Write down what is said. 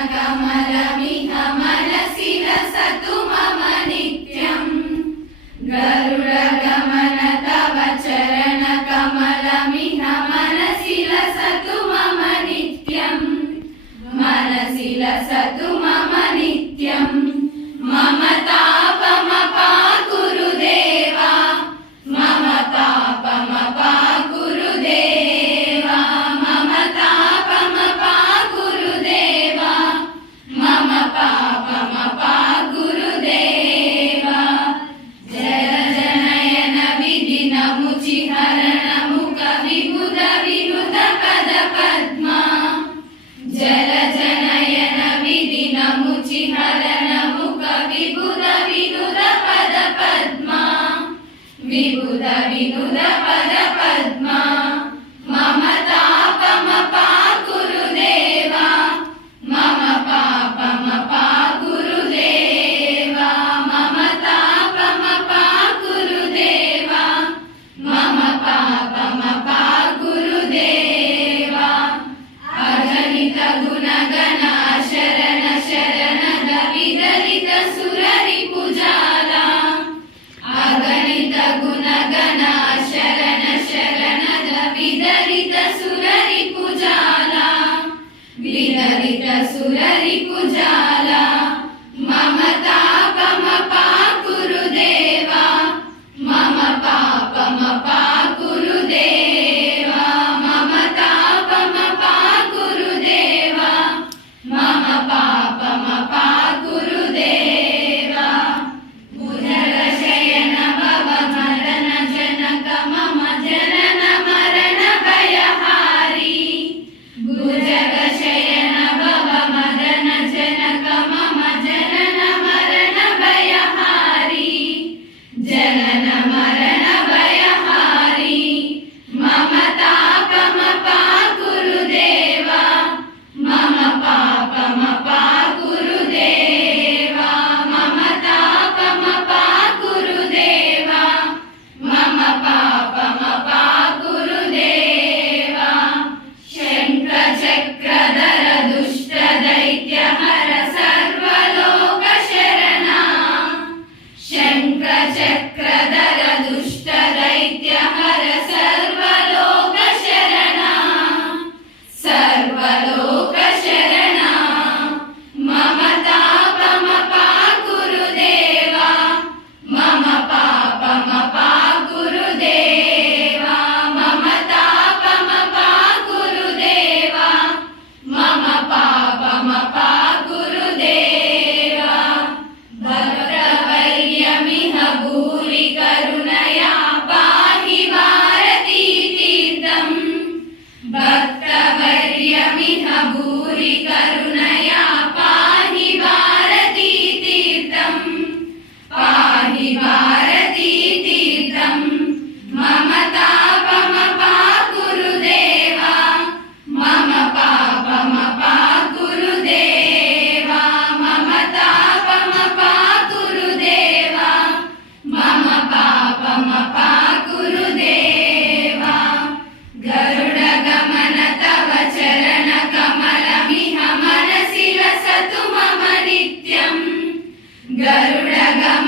चरणकमलमिह मनसि लसतु मम नित्यम् गरुडगमन तव चरणकमलमिह मनसि लसतु मम नित्यम् मनसि लसतु मम नित्यम् मम तापमपाकुरुदेवा मम तापमपाकुरुदेवा मम तापमपाकुरुदेवा मम पापमपाकुरुदेवा जय जनयन विधिनमुचिहरण मुख विबुध विनुत पद पद्मा जल जनयन विधिनमुचिहरण मुख विबुध विनुत पद पद्मा विबुध विनुत पद पद्मा मम तापमपाकुरुदेवा मम पापमपाकुरुदेवा मम तापमपाकुरुदेवा मम पापमपाकुरुदेवा अगणित गुणगण शरण शरणद विदलित सुररिपुजाला अगणित गुणगण शरण शरणद विदलित सुररिपुजाला विदलित सुररिपुजाला मम तापमपाकुरुदेवा मम पापमपाकुरुदेवा मम तापमपाकुरुदेवा मम पापमपाकुरुदेवा भुजगशयन भवमदन जनक मम जनन मरण भयहारी भुजगशयन भवमदन जनक मम जनन मरण भयहारी जनन मरण भयहारी मम तापमपाकुरुदेवा मम पापमपाकुरुदेवा मम तापमपाकुरुदेवा मम पापमपाकुरुदेवा शङ्खचक्रधर दुष्टदैत्यहर सर्वलोकशरणा शङ्खचक्रधर दुष्टदैत्यहर सर्वलोकशरणा सर्वलोकशरणा मम तापमपाकुरुदेवा मम पापमपाकुरुदेवा मम तापमपाकुरुदेवा मम पापमपाकुरुदेवा भक्तवर्यमिह भूरि करुणया पाहि भारती तीर्थम् भक्तवर्यमिह भूरि करुणया पाहि भारती तीर्थम् पाहि भारती तीर्थम् मम तापमपाकुरुदेवा मम पापमपाकुरुदेवा मम तापमपाकुरुदेवा मम पापमपाकुरुदेवा गरुडगमन तव चरणकमलमिह मनसि लसतु मम नित्यम् गरुडगमन